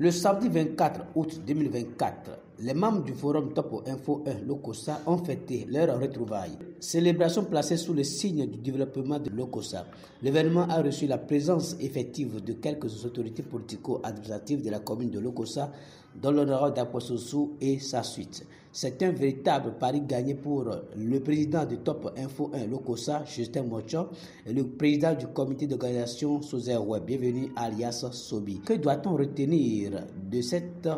Le samedi 24 août 2024, les membres du forum Top Info 1 Lokossa ont fêté leur retrouvailles. Célébration placée sous le signe du développement de Lokossa. L'événement a reçu la présence effective de quelques autorités politico-administratives de la commune de Lokossa, dont l'honorable d'Akwasossou et sa suite. C'est un véritable pari gagné pour le président du Top Info 1 Lokossa, Justin Mocho, et le président du comité d'organisation Sozer Web. Bienvenue alias Sobi. Que doit-on retenir de cette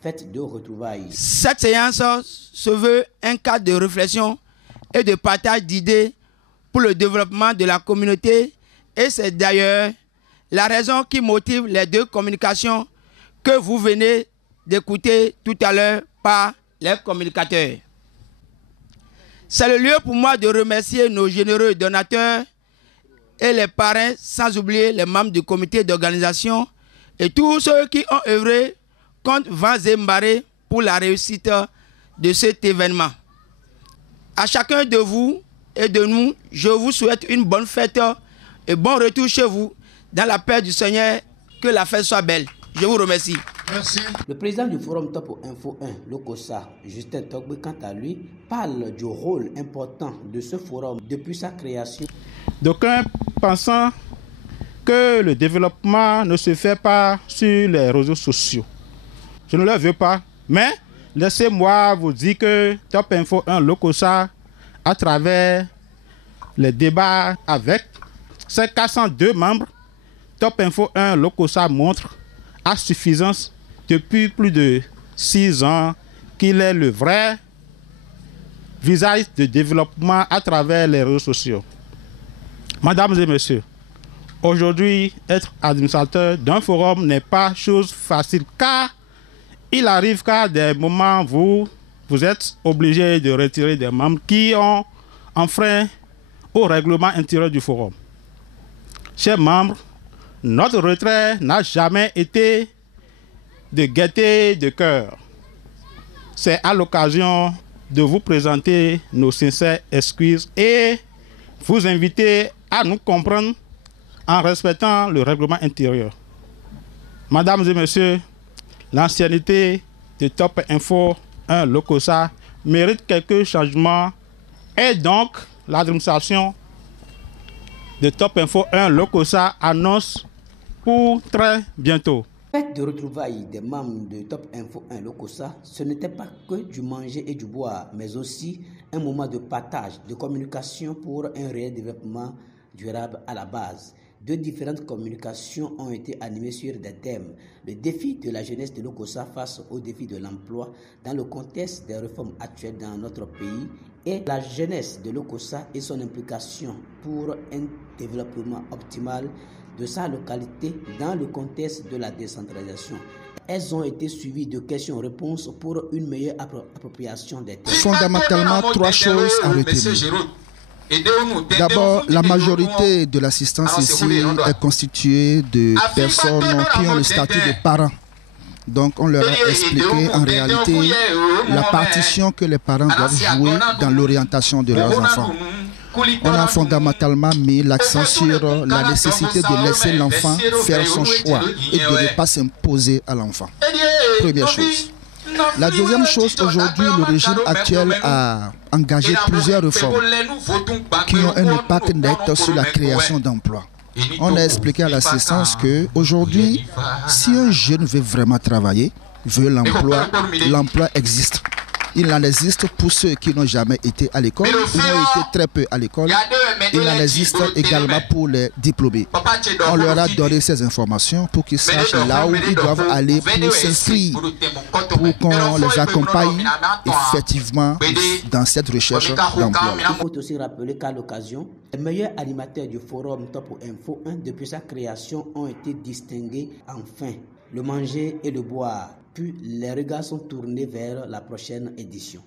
fête de retrouvailles? Cette séance se veut un cadre de réflexion et de partage d'idées pour le développement de la communauté, et c'est d'ailleurs la raison qui motive les deux communications que vous venez d'écouter tout à l'heure par les communicateurs. C'est le lieu pour moi de remercier nos généreux donateurs et les parrains, sans oublier les membres du comité d'organisation et tous ceux qui ont œuvré contre vents et marées pour la réussite de cet événement. À chacun de vous et de nous, je vous souhaite une bonne fête et bon retour chez vous dans la paix du Seigneur. Que la fête soit belle. Je vous remercie. Merci. Le président du forum Top Info 1 Lokossa, Justin Togbe, quant à lui, parle du rôle important de ce forum depuis sa création. D'aucuns pensant que le développement ne se fait pas sur les réseaux sociaux. Je ne le veux pas, mais laissez-moi vous dire que Top Info 1 Lokossa, à travers les débats avec ses 402 membres, Top Info 1 Lokossa montre à suffisance depuis plus de 6 ans qu'il est le vrai visage de développement à travers les réseaux sociaux. Mesdames et messieurs, aujourd'hui, être administrateur d'un forum n'est pas chose facile, car il arrive qu'à des moments vous êtes obligé de retirer des membres qui ont enfreint au règlement intérieur du forum. Chers membres, notre retrait n'a jamais été de gaieté de cœur. C'est à l'occasion de vous présenter nos sincères excuses et vous inviter à nous comprendre en respectant le règlement intérieur. Mesdames et messieurs, l'ancienneté de Top Info 1 Lokossa mérite quelques changements et donc l'administration de Top Info 1 Lokossa annonce pour très bientôt. Fête de retrouvailles des membres de Top Info 1 Lokossa, ce n'était pas que du manger et du boire, mais aussi un moment de partage, de communication pour un réel développement durable à la base. Deux différentes communications ont été animées sur des thèmes. Le défi de la jeunesse de Lokossa face au défi de l'emploi dans le contexte des réformes actuelles dans notre pays et la jeunesse de Lokossa et son implication pour un développement optimal de sa localité dans le contexte de la décentralisation. Elles ont été suivies de questions-réponses pour une meilleure appropriation des thèmes. Fondamentalement, trois choses à retenir. D'abord, la majorité de l'assistance ici est constituée de personnes qui ont le statut de parents. Donc, on leur a expliqué en réalité la partition que les parents doivent jouer dans l'orientation de leurs enfants. On a fondamentalement mis l'accent sur la nécessité de laisser l'enfant faire son choix et de ne pas s'imposer à l'enfant. Première chose. La deuxième chose, aujourd'hui, le régime actuel a engagé plusieurs réformes qui ont un impact net sur la création d'emplois. On a expliqué à l'assistance qu'aujourd'hui, si un jeune veut vraiment travailler, veut l'emploi, l'emploi existe. Il en existe pour ceux qui n'ont jamais été à l'école ou ont été très peu à l'école. Il en existe également pour les diplômés. On leur a donné ces informations pour qu'ils sachent là où ils doivent aller pour s'inscrire, pour qu'on les accompagne effectivement dans cette recherche d'emploi. Il faut aussi rappeler qu'à l'occasion, les meilleurs animateurs du forum Top Info 1 depuis sa création ont été distingués enfin. Le manger et le boire. Puis les regards sont tournés vers la prochaine édition.